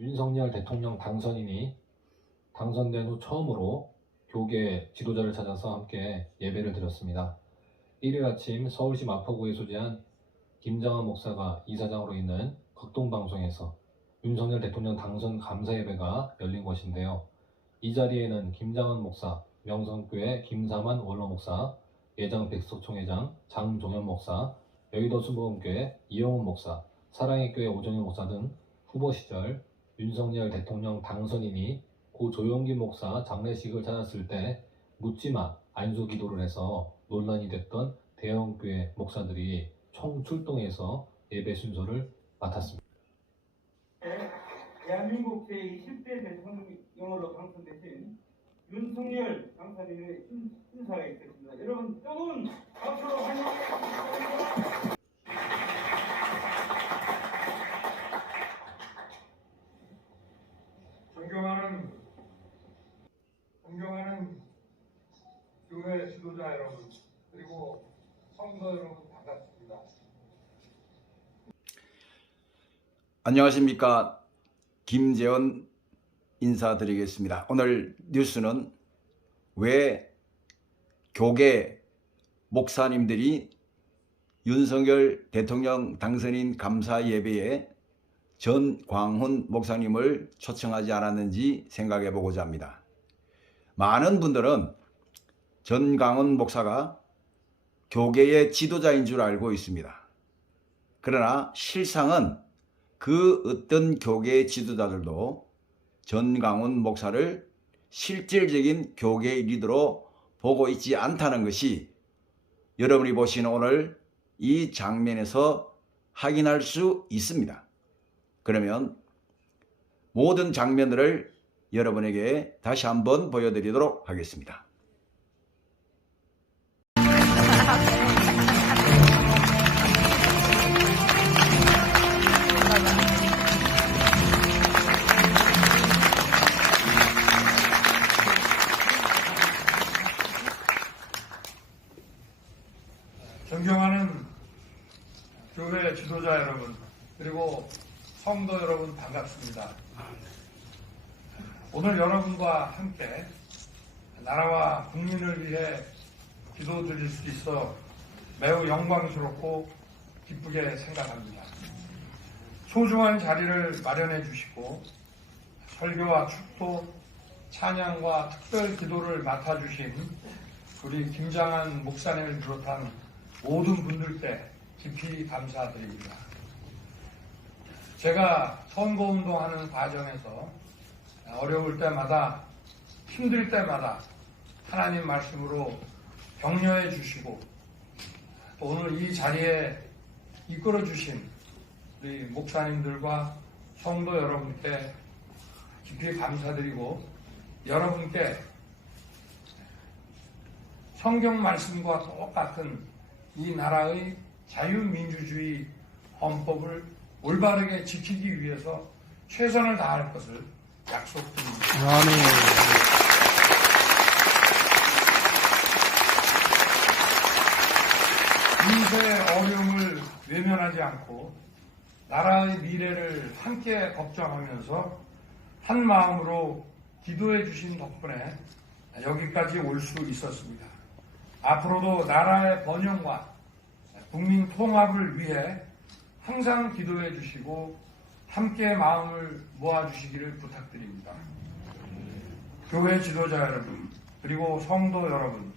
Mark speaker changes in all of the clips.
Speaker 1: 윤석열 대통령 당선인이 당선된 후 처음으로 교계 지도자를 찾아서 함께 예배를 드렸습니다. 1일 아침 서울시 마포구에 소재한 김장한 목사가 이사장으로 있는 극동방송에서 윤석열 대통령 당선 감사 예배가 열린 것인데요. 이 자리에는 김장한 목사, 명성교회 김사만 원로 목사, 예장 백석 총회장 장종현 목사, 여의도 수보험교회 이영훈 목사, 사랑의 교회 오정현 목사 등 후보 시절 윤석열 대통령 당선인이 고 조용기 목사 장례식을 찾았을 때 묻지마 안수 기도를 해서 논란이 됐던 대형교회 목사들이 총출동해서 예배 순서를 맡았습니다.
Speaker 2: 대한민국 제20대 대통령으로 당선되신 윤석열 당선인의 인- 인사가 있겠습니다. 여러분 뜨거운 박수로 주시기
Speaker 3: 존경하는 존경하는 교회 지도자 여러분 그리고 성도 여러분 반갑습니다.
Speaker 4: 안녕하십니까. 김재원 인사드리겠습니다. 오늘 뉴스는 왜 교계 목사님들이 윤석열 대통령 당선인 감사 예배에 전광훈 목사님을 초청하지 않았는지 생각해 보고자 합니다. 많은 분들은 전광훈 목사가 교계의 지도자인 줄 알고 있습니다. 그러나 실상은 그 어떤 교계 지도자들도 전강훈 목사를 실질적인 교계 리더로 보고 있지 않다는 것이 여러분이 보시는 오늘 이 장면에서 확인할 수 있습니다. 그러면 모든 장면들을 여러분에게 다시 한번 보여드리도록 하겠습니다.
Speaker 3: 존경하는 교회 지도자 여러분 그리고 성도 여러분 반갑습니다. 오늘 여러분과 함께 나라와 국민을 위해 기도 드릴 수 있어 매우 영광스럽고 기쁘게 생각합니다. 소중한 자리를 마련해 주시고 설교와 축도, 찬양과 특별 기도를 맡아주신 우리 김장한 목사님을 비롯한 모든 분들께 깊이 감사드립니다. 제가 선거운동하는 과정에서 어려울 때마다 힘들 때마다 하나님 말씀으로 격려해 주시고 또 오늘 이 자리에 이끌어 주신 우리 목사님들과 성도 여러분께 깊이 감사드리고 여러분께 성경 말씀과 똑같은 이 나라의 자유민주주의 헌법을 올바르게 지키기 위해서 최선을 다할 것을 약속드립니다. 인쇄의 어려움을 외면하지 않고 나라의 미래를 함께 걱정하면서 한 마음으로 기도해 주신 덕분에 여기까지 올 수 있었습니다. 앞으로도 나라의 번영과 국민 통합을 위해 항상 기도해 주시고 함께 마음을 모아 주시기를 부탁드립니다. 교회 지도자 여러분, 그리고 성도 여러분,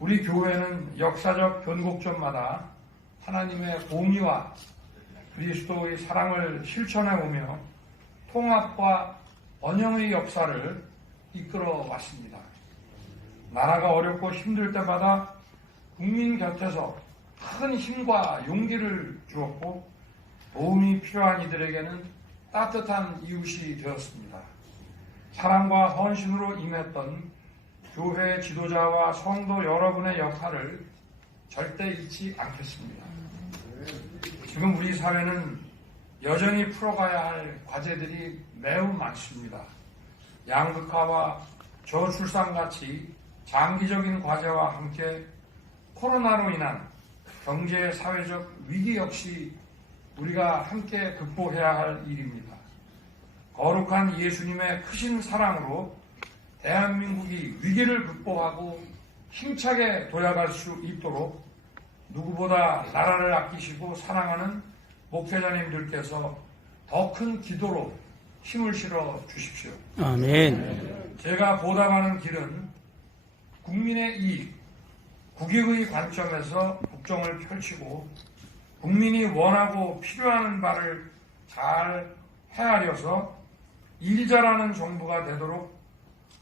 Speaker 3: 우리 교회는 역사적 변곡점마다 하나님의 공의와 그리스도의 사랑을 실천해 오며 통합과 번영의 역사를 이끌어 왔습니다. 나라가 어렵고 힘들 때마다 국민 곁에서 큰 힘과 용기를 주었고 도움이 필요한 이들에게는 따뜻한 이웃이 되었습니다. 사랑과 헌신으로 임했던 교회 지도자와 성도 여러분의 역할을 절대 잊지 않겠습니다. 지금 우리 사회는 여전히 풀어가야 할 과제들이 매우 많습니다. 양극화와 저출산 같이 장기적인 과제와 함께 코로나로 인한 경제 사회적 위기 역시 우리가 함께 극복해야 할 일입니다. 거룩한 예수님의 크신 사랑으로 대한민국이 위기를 극복하고 힘차게 도약할 수 있도록 누구보다 나라를 아끼시고 사랑하는 목회자님들께서 더 큰 기도로 힘을 실어 주십시오.
Speaker 5: 아멘.
Speaker 3: 제가 보답하는 길은 국민의 이익, 국익의 관점에서 국정을 펼치고 국민이 원하고 필요한 바를 잘 헤아려서 일 잘하는 정부가 되도록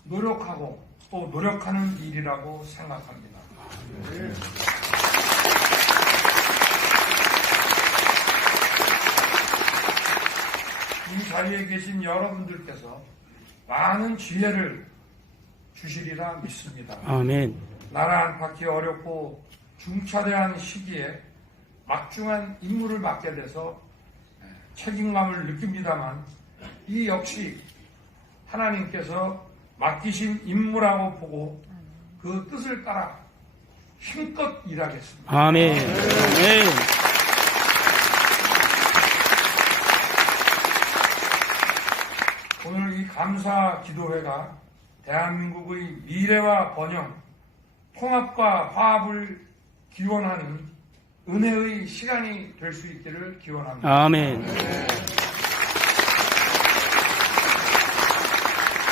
Speaker 3: 노력하고 또 노력하는 일이라고 생각합니다. 이 자리에 계신 여러분들께서 많은 지혜를 주시리라 믿습니다.
Speaker 5: 아멘.
Speaker 3: 나라 안팎이 어렵고 중차대한 시기에 막중한 임무를 맡게 돼서 책임감을 느낍니다만 이 역시 하나님께서 맡기신 임무라고 보고 그 뜻을 따라 힘껏 일하겠습니다.
Speaker 5: 아멘. 아멘.
Speaker 3: 오늘 이 감사 기도회가 대한민국의 미래와 번영, 통합과 화합을 기원하는 은혜의 시간이 될 수 있기를 기원합니다.
Speaker 5: 아멘.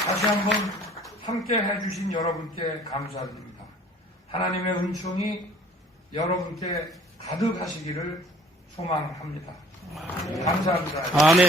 Speaker 3: 다시 한번 함께 해주신 여러분께 감사드립니다. 하나님의 은총이 여러분께 가득하시기를 소망합니다. 감사합니다.
Speaker 5: 아멘.